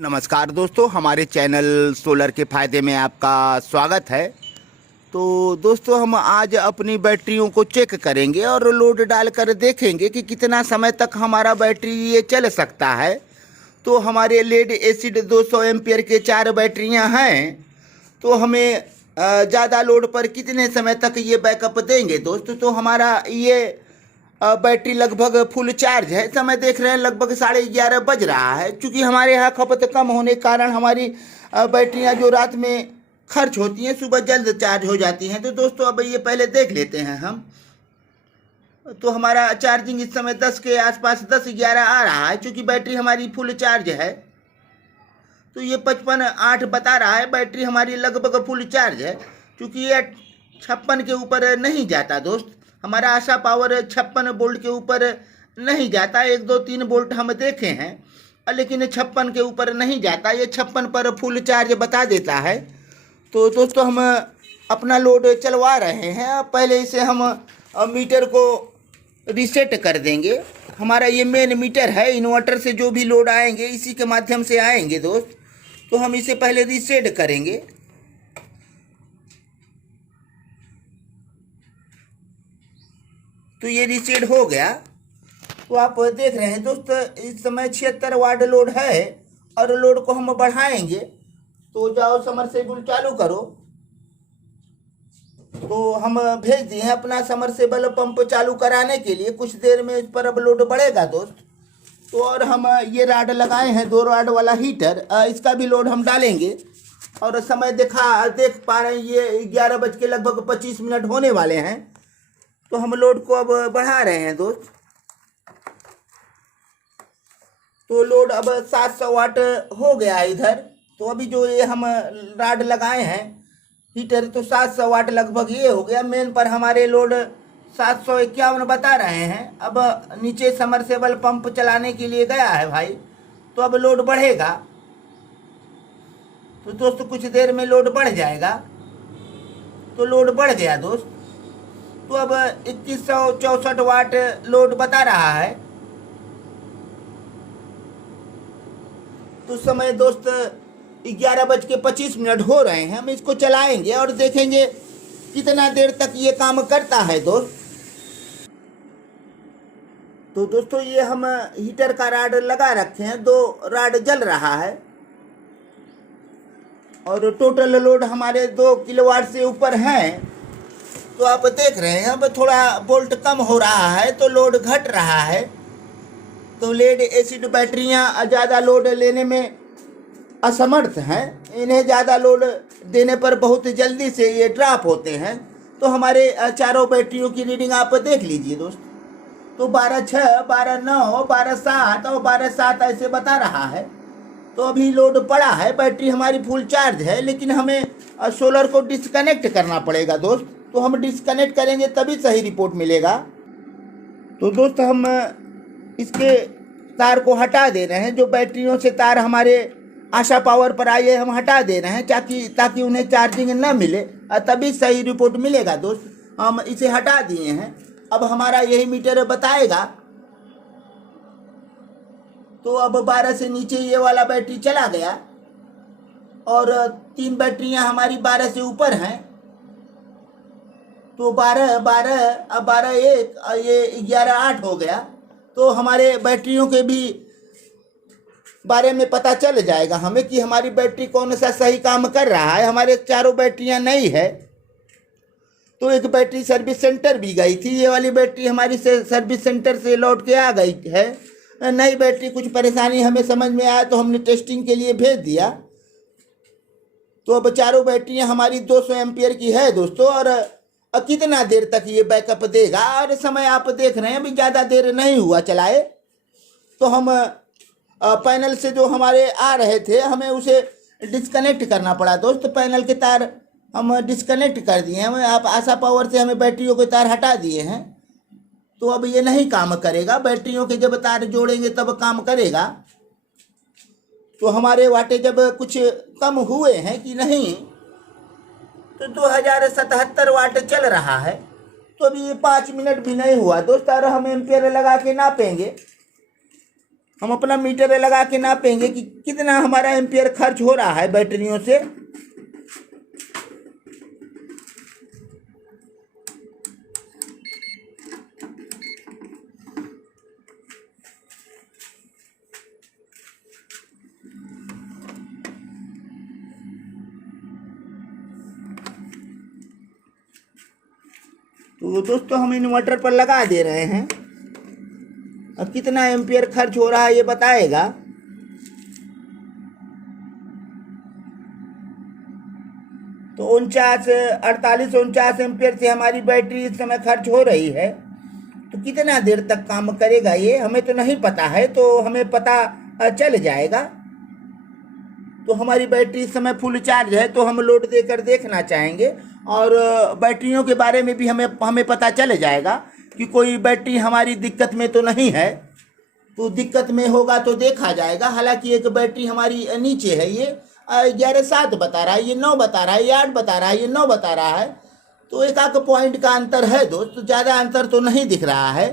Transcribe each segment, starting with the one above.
नमस्कार दोस्तों, हमारे चैनल सोलर के फ़ायदे में आपका स्वागत है। तो दोस्तों, हम आज अपनी बैटरियों को चेक करेंगे और लोड डालकर देखेंगे कि कितना समय तक हमारा बैटरी ये चल सकता है। तो हमारे लेड एसिड 200 एम्पियर के 4 बैटरियां हैं, तो हमें ज़्यादा लोड पर कितने समय तक ये बैकअप देंगे दोस्तों। तो हमारा ये बैटरी लगभग फुल चार्ज है। समय देख रहे हैं लगभग 11:30 बज रहा है। चूँकि हमारे यहाँ खपत कम होने के कारण हमारी बैटरियाँ जो रात में खर्च होती हैं सुबह जल्द चार्ज हो जाती हैं। तो दोस्तों अब ये पहले देख लेते हैं हम। तो हमारा चार्जिंग इस समय 10 के आसपास 10:11 आ रहा है। चूँकि बैटरी हमारी फुल चार्ज है तो ये 55.8 बता रहा है। बैटरी हमारी लगभग फुल चार्ज है। चूँकि ये 56 के ऊपर नहीं जाता दोस्त। हमारा आशा पावर 56 वोल्ट के ऊपर नहीं जाता। 1 2 3 वोल्ट हम देखे हैं, लेकिन 56 के ऊपर नहीं जाता। ये 56 पर फुल चार्ज बता देता है। तो दोस्तों हम अपना लोड चलवा रहे हैं। पहले इसे हम मीटर को रीसेट कर देंगे। हमारा ये मेन मीटर है। इन्वर्टर से जो भी लोड आएंगे इसी के माध्यम से आएंगे दोस्त। तो हम इसे पहले रीसेट करेंगे। तो ये रीसेट हो गया। तो आप देख रहे हैं दोस्त, इस समय 76 वाट लोड है और लोड को हम बढ़ाएंगे। तो जाओ समरसेबल चालू करो। तो हम भेज दिए हैं अपना समरसेबल पंप चालू कराने के लिए। कुछ देर में इस पर अब लोड बढ़ेगा दोस्त। तो और हम ये राड लगाए हैं 2 राड वाला हीटर, इसका भी लोड हम डालेंगे। और समय देख पा रहे हैं ये 11 बज के लगभग 25 मिनट होने वाले हैं। तो हम लोड को अब बढ़ा रहे हैं दोस्त। तो लोड अब 700 वाट हो गया है इधर। तो अभी जो ये हम राड लगाए हैं हीटर, तो 700 वाट लगभग ये हो गया। मेन पर हमारे लोड 751 बता रहे हैं। अब नीचे समरसेबल पंप चलाने के लिए गया है भाई, तो अब लोड बढ़ेगा। तो दोस्त कुछ देर में लोड बढ़ जाएगा। तो लोड बढ़ गया दोस्त। तो अब 2164 वाट लोड बता रहा है। तो समय दोस्त 11 बज के 25 मिनट हो रहे हैं। हम इसको चलाएंगे और देखेंगे कितना देर तक ये काम करता है दोस्त। तो दोस्तों ये हम हीटर का राड लगा रखे हैं। 2 राड जल रहा है और टोटल लोड हमारे 2 किलोवाट से ऊपर है। तो आप देख रहे हैं अब थोड़ा वोल्ट कम हो रहा है तो लोड घट रहा है। तो लेड एसिड बैटरियां ज़्यादा लोड लेने में असमर्थ हैं। इन्हें ज़्यादा लोड देने पर बहुत जल्दी से ये ड्रॉप होते हैं। तो हमारे चारों बैटरियों की रीडिंग आप देख लीजिए दोस्त। तो 12.6, 12.9, 12.7 और 12.7 ऐसे बता रहा है। तो अभी लोड पड़ा है। बैटरी हमारी फुल चार्ज है, लेकिन हमें सोलर को डिस्कनेक्ट करना पड़ेगा दोस्त। तो हम डिस्कनेक्ट करेंगे तभी सही रिपोर्ट मिलेगा। तो दोस्त हम इसके तार को हटा दे रहे हैं। जो बैटरियों से तार हमारे आशा पावर पर आए हम हटा दे रहे हैं ताकि उन्हें चार्जिंग न मिले, तभी सही रिपोर्ट मिलेगा दोस्त। हम इसे हटा दिए हैं। अब हमारा यही मीटर बताएगा। तो अब 12 से नीचे ये वाला बैटरी चला गया और 3 बैटरियां हमारी 12 से ऊपर हैं। तो 12, 12, अब 12, 1, ये 11, 8 हो गया। तो हमारे बैटरियों के भी बारे में पता चल जाएगा हमें कि हमारी बैटरी कौन सा सही काम कर रहा है। हमारे चारों बैटरियां नई है। तो एक बैटरी सर्विस सेंटर भी गई थी। ये वाली बैटरी हमारी सर्विस सेंटर से लौट के आ गई है। नई बैटरी कुछ परेशानी हमें समझ में आया तो हमने टेस्टिंग के लिए भेज दिया। तो अब चारों बैटरियां हमारी 200 एम्पियर की है दोस्तों। और कितना देर तक ये बैकअप देगा। और समय आप देख रहे हैं अभी ज़्यादा देर नहीं हुआ चलाए। तो हम पैनल से जो हमारे आ रहे थे हमें उसे डिस्कनेक्ट करना पड़ा दोस्त। पैनल के तार हम डिस्कनेक्ट कर दिए हैं। आप आशा पावर से हमें बैटरियों के तार हटा दिए हैं। तो अब ये नहीं काम करेगा। बैटरियों के जब तार जोड़ेंगे तब काम करेगा। तो हमारे वाटे जब कुछ कम हुए हैं कि नहीं, तो 2077 वाट चल रहा है। तो अभी ये 5 मिनट भी नहीं हुआ दोस्त। और हम एम्पियर लगा के नापेंगे। हम अपना मीटर लगा के नापेंगे कि कितना हमारा एम्पियर खर्च हो रहा है बैटरियों से। तो दोस्तों हम इन्वर्टर पर लगा दे रहे हैं। अब कितना एम्पियर खर्च हो रहा है ये बताएगा। तो 48-49 एम्पियर से हमारी बैटरी इस समय खर्च हो रही है। तो कितना देर तक काम करेगा ये हमें तो नहीं पता है, तो हमें पता चल जाएगा। तो हमारी बैटरी इस समय फुल चार्ज है, तो हम लोड देकर देखना चाहेंगे और बैटरियों के बारे में भी हमें पता चल जाएगा कि कोई बैटरी हमारी दिक्कत में तो नहीं है। तो दिक्कत में होगा तो देखा जाएगा। हालांकि एक बैटरी हमारी नीचे है, ये 11.7 बता रहा है, ये 9 बता रहा है, ये 8 बता रहा है, ये 9 बता रहा है। तो एक आध पॉइंट का अंतर है दोस्त, तो ज़्यादा अंतर तो नहीं दिख रहा है।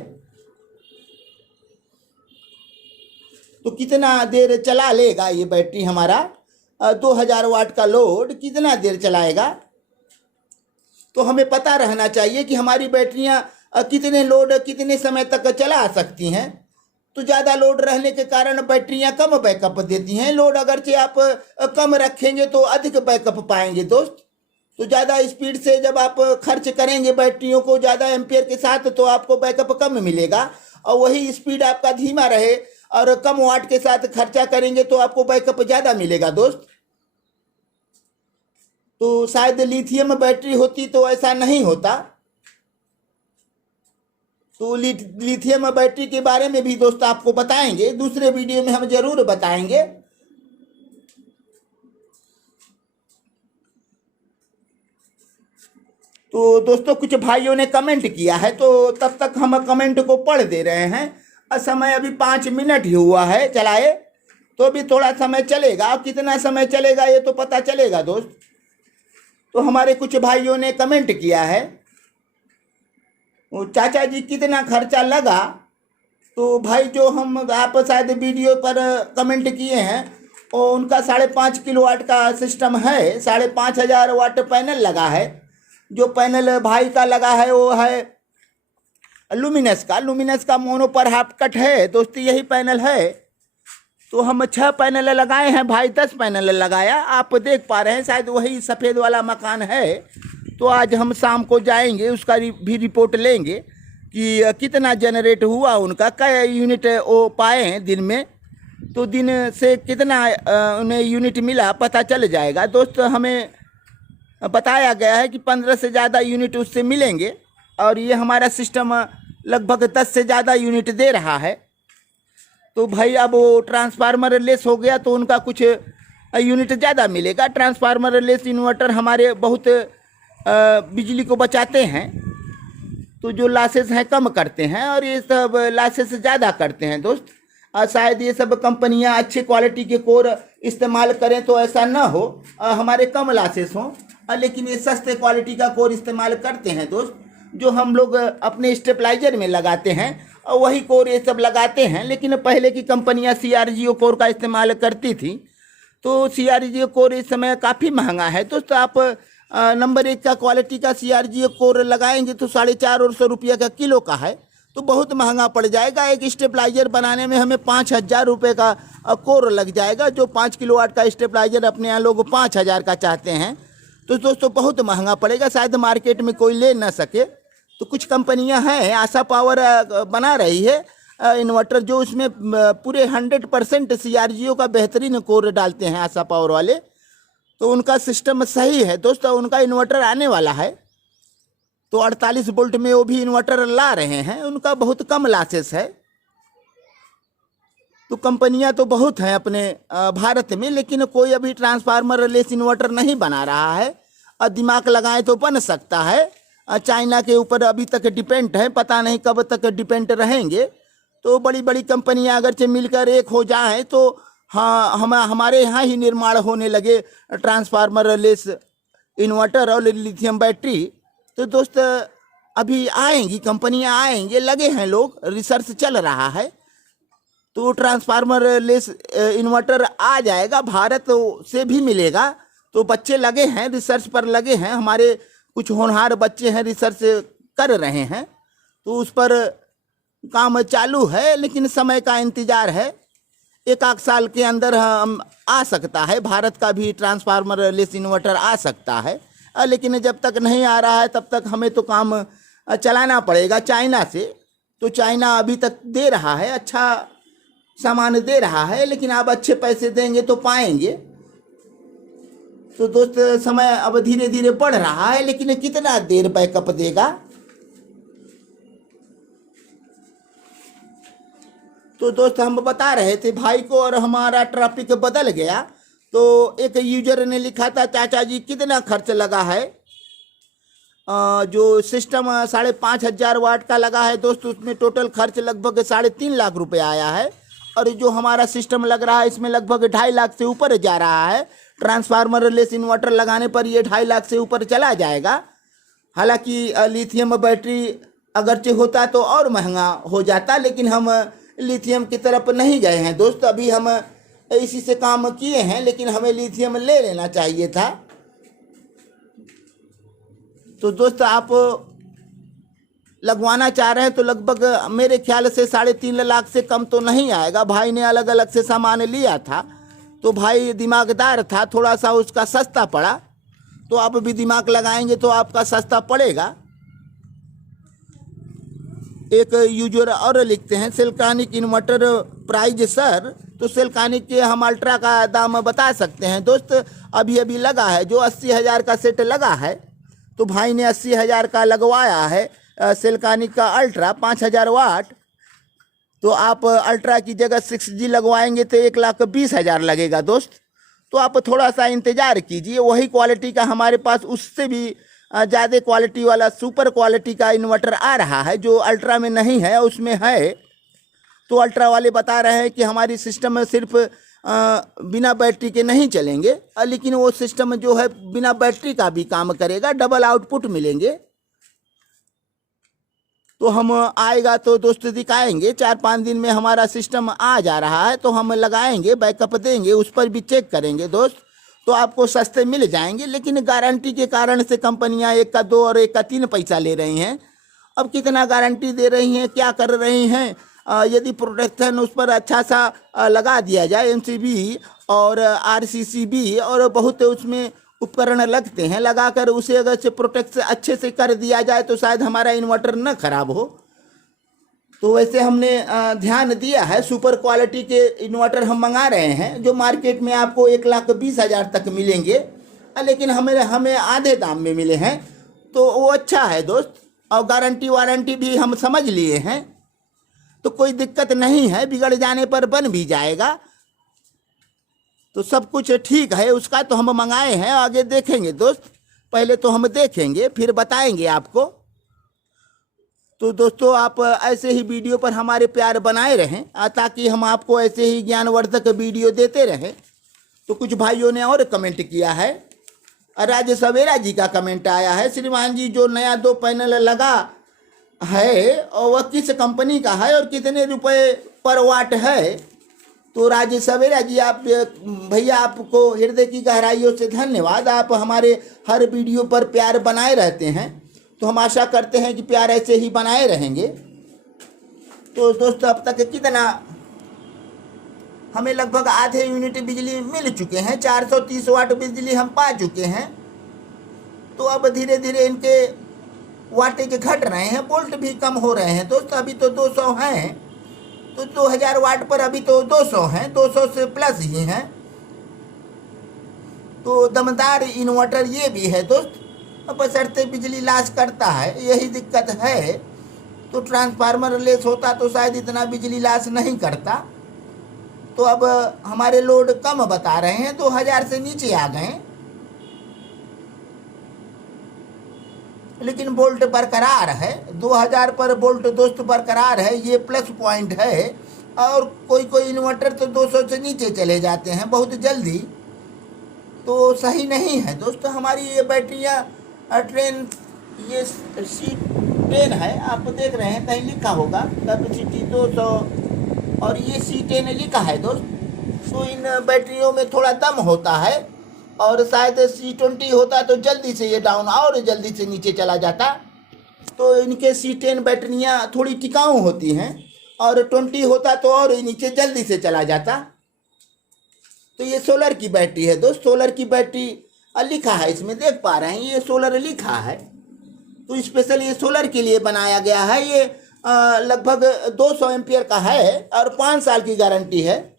तो कितना देर चला लेगा ये बैटरी हमारा 2000 वाट का लोड कितना देर चलाएगा। तो हमें पता रहना चाहिए कि हमारी बैटरियां कितने लोड कितने समय तक चला सकती हैं। तो ज़्यादा लोड रहने के कारण बैटरियां कम बैकअप देती हैं। लोड अगरचे आप कम रखेंगे तो अधिक बैकअप पाएंगे दोस्त। तो ज़्यादा स्पीड से जब आप खर्च करेंगे बैटरियों को ज़्यादा एम्पियर के साथ, तो आपको बैकअप कम मिलेगा। और वही स्पीड आपका धीमा रहे और कम वाट के साथ खर्चा करेंगे तो आपको बैकअप ज़्यादा मिलेगा दोस्त। तो शायद लिथियम बैटरी होती तो ऐसा नहीं होता। तो लिथियम बैटरी के बारे में भी दोस्त आपको बताएंगे, दूसरे वीडियो में हम जरूर बताएंगे। तो दोस्तों कुछ भाइयों ने कमेंट किया है, तो तब तक हम कमेंट को पढ़ दे रहे हैं। समय अभी 5 मिनट ही हुआ है चलाए, तो अभी थोड़ा समय चलेगा। कितना समय चलेगा ये तो पता चलेगा दोस्त। तो हमारे कुछ भाइयों ने कमेंट किया है, चाचा जी कितना खर्चा लगा। तो भाई जो हम आप शायद वीडियो पर कमेंट किए हैं, और उनका 5.5 किलोवाट का सिस्टम है। 5,500 वाट पैनल लगा है। जो पैनल भाई का लगा है वो है लुमिनस का मोनो पर हाफ कट है दोस्ती, यही पैनल है। तो हम 6 पैनल लगाए हैं, भाई 10 पैनल लगाया। आप देख पा रहे हैं शायद वही सफ़ेद वाला मकान है। तो आज हम शाम को जाएंगे, उसका भी रिपोर्ट लेंगे कि कितना जनरेट हुआ उनका, क्या यूनिट वो पाए हैं दिन में। तो दिन से कितना उन्हें यूनिट मिला पता चल जाएगा दोस्त। हमें बताया गया है कि 15 से ज़्यादा यूनिट उससे मिलेंगे, और ये हमारा सिस्टम लगभग 10 से ज़्यादा यूनिट दे रहा है। तो भाई अब वो ट्रांसफार्मर लेस हो गया तो उनका कुछ यूनिट ज़्यादा मिलेगा। ट्रांसफार्मर लेस इन्वर्टर हमारे बहुत बिजली को बचाते हैं, तो जो लॉसेस हैं कम करते हैं, और ये सब लॉसेस ज़्यादा करते हैं दोस्त। शायद ये सब कंपनियां अच्छे क्वालिटी के कोर इस्तेमाल करें तो ऐसा ना हो, हमारे कम लॉसेस हों। लेकिन ये सस्ते क्वालिटी का कोर इस्तेमाल करते हैं दोस्त, जो हम लोग अपने स्टेबलाइजर में लगाते हैं, और वही कोर ये सब लगाते हैं। लेकिन पहले की कंपनियां CRGO कोर का इस्तेमाल करती थी। तो CRGO कोर इस समय काफ़ी महंगा है दोस्त। आप नंबर 1 का क्वालिटी का CRGO कोर लगाएंगे तो 450 रुपये का किलो का है, तो बहुत महंगा पड़ जाएगा। एक स्टेबलाइजर बनाने में हमें 5,000 रुपये का कोर लग जाएगा। जो 5 किलोवाट का स्टेबलाइजर अपने यहाँ लोग 5,000 का चाहते हैं, तो दोस्तों बहुत महंगा पड़ेगा, शायद मार्केट में कोई ले ना सके। तो कुछ कंपनियां हैं, आशा पावर बना रही है इन्वर्टर, जो उसमें पूरे 100% CRGO का बेहतरीन कोर डालते हैं आशा पावर वाले। तो उनका सिस्टम सही है दोस्तों, उनका इन्वर्टर आने वाला है। तो 48 वोल्ट में वो भी इन्वर्टर ला रहे हैं, उनका बहुत कम लॉसेस है। तो कंपनियां तो बहुत हैं अपने भारत में, लेकिन कोई अभी ट्रांसफार्मर लेस इन्वर्टर नहीं बना रहा है। और दिमाग लगाएं तो बन सकता है। चाइना के ऊपर अभी तक डिपेंड है, पता नहीं कब तक डिपेंड रहेंगे। तो बड़ी बड़ी कंपनियां अगरचे मिलकर एक हो जाएं तो हाँ, हमारे यहाँ ही निर्माण होने लगे ट्रांसफार्मर लेस इन्वर्टर और लिथियम बैटरी। तो दोस्त अभी आएंगी कंपनियां, आएंगे, लगे हैं लोग, रिसर्च चल रहा है। तो ट्रांसफार्मर लेस इन्वर्टर आ जाएगा, भारत से भी मिलेगा। तो बच्चे लगे हैं, रिसर्च पर लगे हैं, हमारे कुछ होनहार बच्चे हैं, रिसर्च कर रहे हैं, तो उस पर काम चालू है, लेकिन समय का इंतज़ार है। एक आध साल के अंदर हम आ सकता है, भारत का भी ट्रांसफार्मर लेस इन्वर्टर आ सकता है। लेकिन जब तक नहीं आ रहा है तब तक हमें तो काम चलाना पड़ेगा चाइना से। तो चाइना अभी तक दे रहा है, अच्छा सामान दे रहा है, लेकिन आप अच्छे पैसे देंगे तो पाएंगे। तो दोस्त समय अब धीरे धीरे बढ़ रहा है, लेकिन कितना देर बैकअप देगा। तो दोस्त हम बता रहे थे भाई को, और हमारा ट्रैफिक बदल गया। तो एक यूजर ने लिखा था, चाचा जी कितना खर्च लगा है? जो सिस्टम 5,500 वाट का लगा है दोस्त, उसमें टोटल खर्च लगभग 3.5 लाख रुपए आया है। और जो हमारा सिस्टम लग रहा है इसमें लगभग 2.5 लाख से ऊपर जा रहा है। ट्रांसफार्मर लेस इन्वर्टर लगाने पर ये 2.5 लाख से ऊपर चला जाएगा। हालांकि लिथियम बैटरी अगरचे होता तो और महंगा हो जाता, लेकिन हम लिथियम की तरफ नहीं गए हैं दोस्त। अभी हम इसी से काम किए हैं, लेकिन हमें लिथियम ले लेना चाहिए था। तो दोस्त आप लगवाना चाह रहे हैं तो लगभग मेरे ख्याल से 3.5 लाख से कम तो नहीं आएगा। भाई ने अलग अलग से सामान लिया था, तो भाई दिमागदार था, थोड़ा सा उसका सस्ता पड़ा। तो आप भी दिमाग लगाएंगे तो आपका सस्ता पड़ेगा। एक यूजर और लिखते हैं, सेल्कानिक इन्वर्टर प्राइज सर। तो सेल्कानिक के हम अल्ट्रा का दाम बता सकते हैं दोस्त। अभी अभी लगा है, जो 80,000 का सेट लगा है, तो भाई ने 80,000 का लगवाया है सेल्कानिक का अल्ट्रा 5,000 वाट। तो आप अल्ट्रा की जगह 6G लगवाएंगे तो 1,20,000 लगेगा दोस्त। तो आप थोड़ा सा इंतज़ार कीजिए, वही क्वालिटी का हमारे पास उससे भी ज़्यादा क्वालिटी वाला सुपर क्वालिटी का इन्वर्टर आ रहा है, जो अल्ट्रा में नहीं है, उसमें है। तो अल्ट्रा वाले बता रहे हैं कि हमारी सिस्टम में सिर्फ बिना बैटरी के नहीं चलेंगे, लेकिन वो सिस्टम जो है बिना बैटरी का भी काम करेगा, डबल आउटपुट मिलेंगे। तो हम आएगा तो दोस्त दिखाएंगे। 4-5 दिन में हमारा सिस्टम आ जा रहा है, तो हम लगाएंगे, बैकअप देंगे, उस पर भी चेक करेंगे दोस्त। तो आपको सस्ते मिल जाएंगे, लेकिन गारंटी के कारण से कंपनियां 1 का 2 और 1 का 3 पैसा ले रही हैं। अब कितना गारंटी दे रही हैं, क्या कर रही हैं? यदि प्रोटेक्शन उस पर अच्छा सा लगा दिया जाए, MCB और RCCB और बहुत उसमें उपकरण लगते हैं, लगाकर उसे अगर से प्रोटेक्ट अच्छे से कर दिया जाए तो शायद हमारा इन्वर्टर न खराब हो। तो वैसे हमने ध्यान दिया है। सुपर क्वालिटी के इन्वर्टर हम मंगा रहे हैं, जो मार्केट में आपको 1,20,000 तक मिलेंगे, लेकिन हमें आधे दाम में मिले हैं। तो वो अच्छा है दोस्त। और गारंटी वारंटी भी हम समझ लिए हैं, तो कोई दिक्कत नहीं है, बिगड़ जाने पर बन भी जाएगा। तो सब कुछ ठीक है उसका। तो हम मंगाए हैं, आगे देखेंगे दोस्त। पहले तो हम देखेंगे, फिर बताएंगे आपको। तो दोस्तों आप ऐसे ही वीडियो पर हमारे प्यार बनाए रहें, ताकि हम आपको ऐसे ही ज्ञानवर्धक वीडियो देते रहें। तो कुछ भाइयों ने और कमेंट किया है। राज सवेरा जी का कमेंट आया है, श्रीमान जी जो नया 2 पैनल लगा है और वह किस कंपनी का है और कितने रुपए पर वाट है? तो राजेश सवेरा जी, आप भैया आपको हृदय की गहराइयों से धन्यवाद। आप हमारे हर वीडियो पर प्यार बनाए रहते हैं, तो हम आशा करते हैं कि प्यार ऐसे ही बनाए रहेंगे। तो दोस्तों अब तक कितना हमें लगभग आधे यूनिट बिजली मिल चुके हैं, 430 वाट बिजली हम पा चुके हैं। तो अब धीरे धीरे इनके वाटेज घट रहे हैं, वोल्ट भी कम हो रहे हैं दोस्त। अभी तो 200 हैं, तो 2000 वाट पर अभी तो 200 हैं, 200 से प्लस ही हैं। तो दमदार इन्वर्टर ये भी है दोस्त, बशर्ते बिजली लॉस करता है, यही दिक्कत है। तो ट्रांसफार्मर लेस होता तो शायद इतना बिजली लॉस नहीं करता। तो अब हमारे लोड कम बता रहे हैं, 2000 से नीचे आ गए, लेकिन वोल्ट बरकरार है। 2000 पर वोल्ट दोस्त बरकरार है, ये प्लस पॉइंट है। और कोई कोई इन्वर्टर तो 200 से नीचे चले जाते हैं बहुत जल्दी, तो सही नहीं है दोस्तों। हमारी ये बैटरियाँ ट्रेन ये C10 है, आप देख रहे हैं, कहीं लिखा होगा कैपेसिटी 200 और ये C10 लिखा है दोस्त। तो इन बैटरियों में थोड़ा दम होता है, और शायद C20 होता तो जल्दी से ये डाउन और जल्दी से नीचे चला जाता। तो इनके C10 बैटरियाँ थोड़ी टिकाऊ होती हैं, और 20 होता तो और नीचे जल्दी से चला जाता। तो ये सोलर की बैटरी है दोस्त। सोलर की बैटरी लिखा है इसमें, देख पा रहे हैं, ये सोलर लिखा है। तो स्पेशल ये सोलर के लिए बनाया गया है। ये लगभग 200 एम्पियर का है और 5 साल की गारंटी है।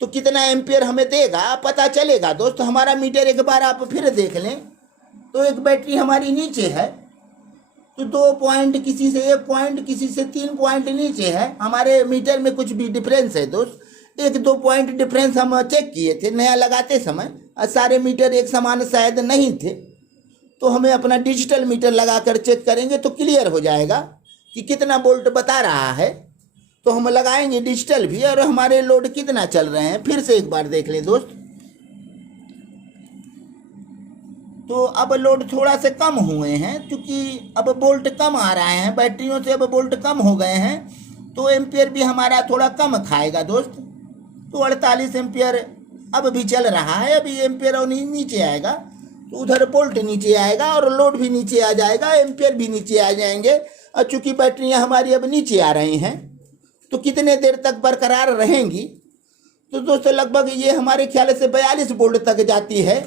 तो कितना एम्पियर हमें देगा पता चलेगा दोस्त। हमारा मीटर एक बार आप फिर देख लें तो एक बैटरी हमारी नीचे है, तो 2 पॉइंट किसी से 1 पॉइंट किसी से 3 पॉइंट नीचे है। हमारे मीटर में कुछ भी डिफरेंस है दोस्त, 1-2 पॉइंट डिफरेंस हम चेक किए थे नया लगाते समय, और सारे मीटर एक समान शायद नहीं थे। तो हमें अपना डिजिटल मीटर लगाकर चेक करेंगे तो क्लियर हो जाएगा कि कितना वोल्ट बता रहा है। तो हम लगाएंगे डिजिटल भी, और हमारे लोड कितना चल रहे हैं फिर से एक बार देख लें दोस्त। तो अब लोड थोड़ा से कम हुए हैं, क्योंकि अब वोल्ट कम आ रहे हैं बैटरियों से, अब वोल्ट कम हो गए हैं, तो एम्पियर भी हमारा थोड़ा कम खाएगा दोस्त। तो 48 एम्पियर अब भी चल रहा है। अभी एम्पियर और नीचे आएगा तो उधर वोल्ट नीचे आएगा और लोड भी नीचे आ जाएगा, एम्पियर भी नीचे आ जाएंगे। और चूँकि बैटरियाँ हमारी अब नीचे आ रही हैं तो कितने देर तक बरकरार रहेंगी, तो दोस्तों लगभग ये हमारे ख्याल से 42 वोल्ट तक जाती है।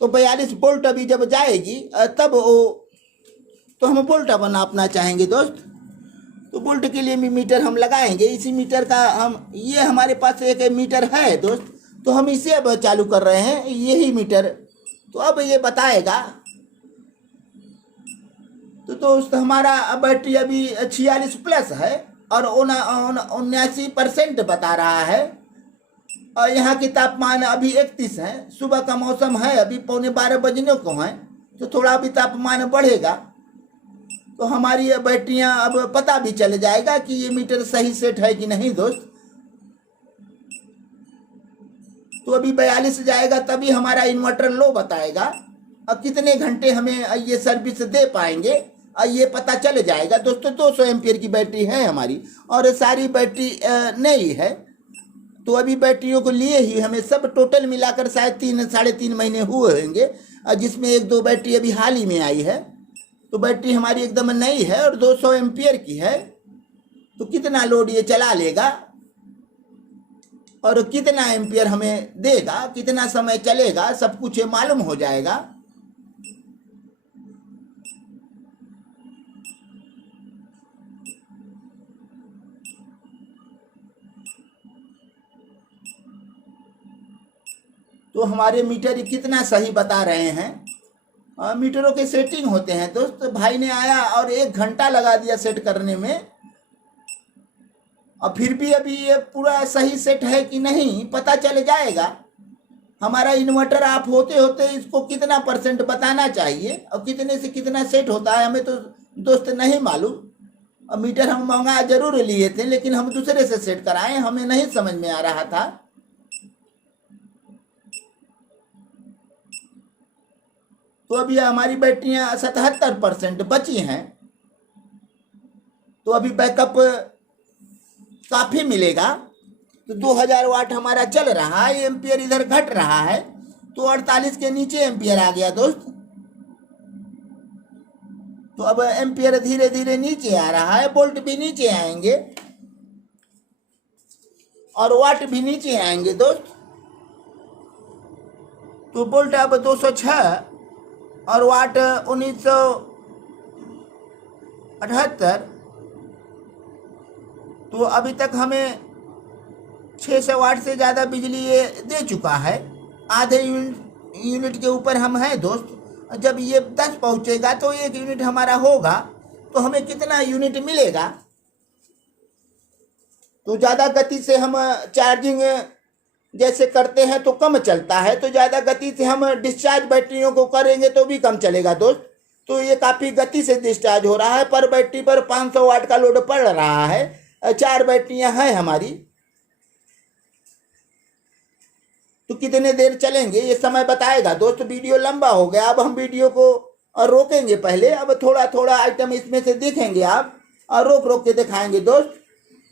तो 42 वोल्ट अभी जब जाएगी तब वो, तो हम वोल्ट अब नापना चाहेंगे दोस्त। तो वोल्ट के लिए भी मीटर हम लगाएंगे। इसी मीटर का हम, ये हमारे पास एक मीटर है दोस्त, तो हम इसे अब चालू कर रहे हैं, यही मीटर। तो अब ये बताएगा। तो दोस्त हमारा बैटरी अभी 46 प्लस है और 79% बता रहा है। और यहाँ की तापमान अभी 31 है। सुबह का मौसम है, अभी 11:15 बजने को है, तो थोड़ा अभी तापमान बढ़ेगा। तो हमारी ये बैटरियाँ अब पता भी चल जाएगा कि ये मीटर सही सेट है कि नहीं दोस्त। तो अभी 42 जाएगा तभी हमारा इन्वर्टर लो बताएगा। अब कितने घंटे हमें ये सर्विस दे पाएंगे ये पता चल जाएगा दोस्तों। 200 एम्पियर की बैटरी है हमारी, और सारी बैटरी नई है। तो अभी बैटरियों को लिए ही हमें सब टोटल मिलाकर शायद 3-3.5 महीने हुए होंगे, जिसमें 1-2 बैटरी अभी हाल ही में आई है। तो बैटरी हमारी एकदम नई है और 200 एम्पियर की है। तो कितना लोड ये चला लेगा और कितना एम्पियर हमें देगा, कितना समय चलेगा, सब कुछ ये मालूम हो जाएगा। तो हमारे मीटर कितना सही बता रहे हैं। मीटरों के सेटिंग होते हैं दोस्त। भाई ने आया और 1 घंटा लगा दिया सेट करने में, और फिर भी अभी ये पूरा सही सेट है कि नहीं पता चल जाएगा। हमारा इन्वर्टर ऑफ होते होते इसको कितना % बताना चाहिए और कितने से कितना सेट होता है हमें तो दोस्त नहीं मालूम। और मीटर हम महंगा जरूर लिए थे, लेकिन हम दूसरे से सेट कराएं, हमें नहीं समझ में आ रहा था। तो अभी हमारी बैटरियां 77% बची हैं। तो अभी बैकअप काफ़ी मिलेगा। तो 2000 वाट हमारा चल रहा है, एम्पियर इधर घट रहा है, तो 48 के नीचे एम्पियर आ गया दोस्त। तो अब एम्पियर धीरे धीरे नीचे आ रहा है, वोल्ट भी नीचे आएंगे और वाट भी नीचे आएंगे दोस्त। तो वोल्ट अब 206 और वाट 1978। तो अभी तक हमें 600 वाट से ज़्यादा बिजली ये दे चुका है। आधे यूनिट के ऊपर हम हैं दोस्त। जब ये 10 पहुँचेगा तो 1 यूनिट हमारा होगा, तो हमें कितना यूनिट मिलेगा। तो ज़्यादा गति से हम चार्जिंग जैसे करते हैं तो कम चलता है, तो ज़्यादा गति से हम डिस्चार्ज बैटरियों को करेंगे तो भी कम चलेगा दोस्त। तो ये काफ़ी गति से डिस्चार्ज हो रहा है। पर बैटरी पर 500 वाट का लोड पड़ रहा है। 4 बैटरियां हैं हमारी। तो कितने देर चलेंगे ये समय बताएगा दोस्त। वीडियो लंबा हो गया, अब हम वीडियो को रोकेंगे पहले। अब थोड़ा थोड़ा आइटम इसमें से देखेंगे आप, और रोक रोक के दिखाएंगे दोस्त।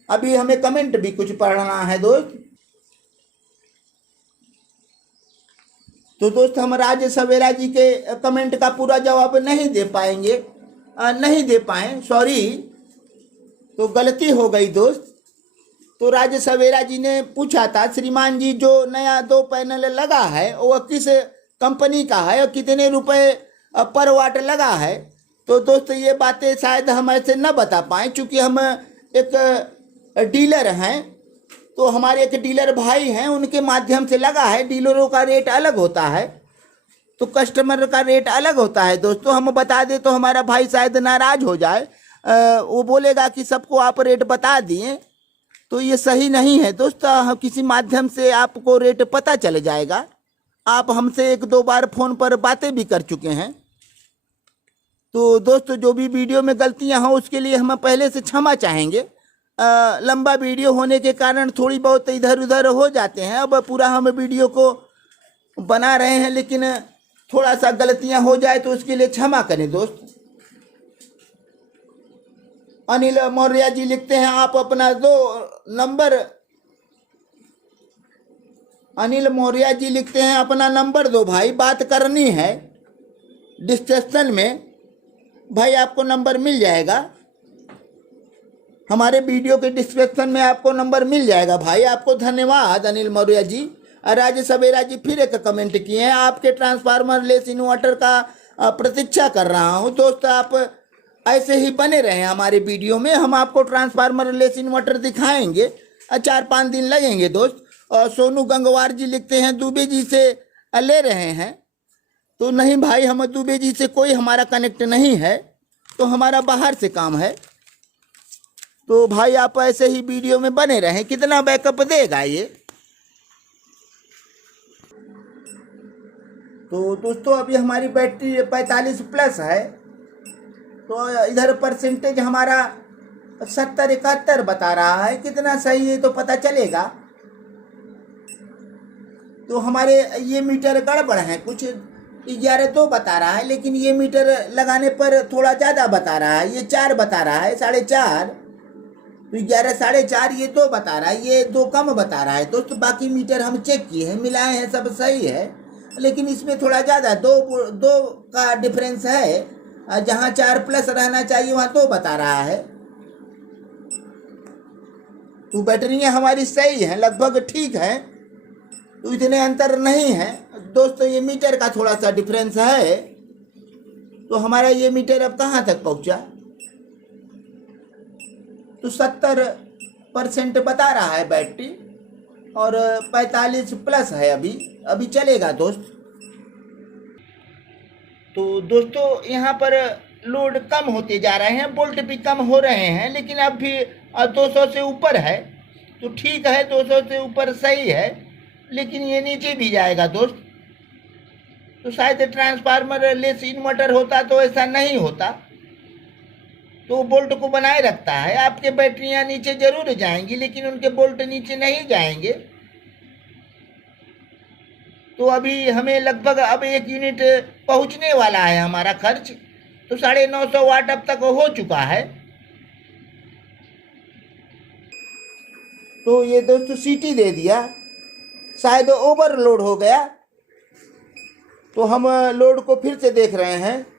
अभी हमें कमेंट भी कुछ पढ़ना है दोस्त। तो दोस्त हम राज सवेरा जी के कमेंट का पूरा जवाब नहीं दे पाएंगे, नहीं दे पाए, सॉरी, तो गलती हो गई दोस्त। तो राज सवेरा जी ने पूछा था, श्रीमान जी जो नया 2 पैनल लगा है वो किस कंपनी का है और कितने रुपए पर वाट लगा है। तो दोस्त ये बातें शायद हम ऐसे न बता पाएँ, चूँकि हम एक डीलर हैं, तो हमारे एक डीलर भाई हैं, उनके माध्यम से लगा है। डीलरों का रेट अलग होता है, तो कस्टमर का रेट अलग होता है दोस्तों। हम बता दें तो हमारा भाई शायद नाराज हो जाए, वो बोलेगा कि सबको आप रेट बता दिए, तो ये सही नहीं है दोस्तों। किसी माध्यम से आपको रेट पता चल जाएगा। आप हमसे 1-2 बार फ़ोन पर बातें भी कर चुके हैं। तो दोस्तों जो भी वीडियो में गलतियां हों उसके लिए हम पहले से क्षमा चाहेंगे। लंबा वीडियो होने के कारण थोड़ी बहुत इधर उधर हो जाते हैं। अब पूरा हम वीडियो को बना रहे हैं, लेकिन थोड़ा सा गलतियां हो जाए तो उसके लिए क्षमा करें दोस्त। अनिल मौर्य जी लिखते हैं आप अपना 2 नंबर, अनिल मौर्य जी लिखते हैं अपना नंबर दो भाई, बात करनी है डिस्कशन में। भाई आपको नंबर मिल जाएगा, हमारे वीडियो के डिस्क्रिप्शन में आपको नंबर मिल जाएगा भाई। आपको धन्यवाद अनिल मौर्य जी। राज सवेरा जी फिर एक कमेंट किए हैं, आपके ट्रांसफार्मर लेस इन्वर्टर का प्रतीक्षा कर रहा हूं। दोस्त आप ऐसे ही बने रहे हमारे वीडियो में, हम आपको ट्रांसफार्मर लेस इन्वर्टर दिखाएंगे। 4-5 दिन लगेंगे दोस्त। और सोनू गंगवार जी लिखते हैं दुबे जी से ले रहे हैं। तो नहीं भाई, हम दुबे जी से कोई हमारा कनेक्ट नहीं है, तो हमारा बाहर से काम है। तो भाई आप ऐसे ही वीडियो में बने रहें। कितना बैकअप देगा ये। तो दोस्तों अभी हमारी बैटरी 45+ है, तो इधर परसेंटेज हमारा 70-71 बता रहा है। कितना सही है तो पता चलेगा। तो हमारे ये मीटर गड़बड़ है, कुछ 11.2 बता रहा है, लेकिन ये मीटर लगाने पर थोड़ा ज़्यादा बता रहा है। ये 4 बता रहा है, 4.5, तो 11 4.5, ये 2 बता रहा है, ये 2 कम बता रहा है दोस्तों। बाकी मीटर हम चेक किए हैं, मिलाए हैं, सब सही है, लेकिन इसमें थोड़ा ज़्यादा 2 का डिफरेंस है। जहाँ 4+ रहना चाहिए वहाँ 2 बता रहा है। तो बैटरियाँ हमारी सही हैं, लगभग ठीक है, तो इतने अंतर नहीं है दोस्तों। ये मीटर का थोड़ा सा डिफरेंस है। तो हमारा ये मीटर अब कहाँ तक पहुँचा, तो 70% बता रहा है बैटरी, और 45+ है अभी चलेगा दोस्त। तो दोस्तों यहाँ पर लोड कम होते जा रहे हैं, वोल्ट भी कम हो रहे हैं, लेकिन अब भी 200 से ऊपर है, तो ठीक है, 200 से ऊपर सही है, लेकिन ये नीचे भी जाएगा दोस्त। तो शायद ट्रांसफार्मर लेस इन्वर्टर होता तो ऐसा नहीं होता, तो वोल्ट को बनाए रखता है। आपके बैटरियां नीचे जरूर जाएंगी, लेकिन उनके वोल्ट नीचे नहीं जाएंगे। तो अभी हमें लगभग अब 1 यूनिट पहुंचने वाला है हमारा खर्च, तो 950 वाट अब तक हो चुका है। तो ये दोस्तों सीटी दे दिया, शायद ओवरलोड हो गया, तो हम लोड को फिर से देख रहे हैं।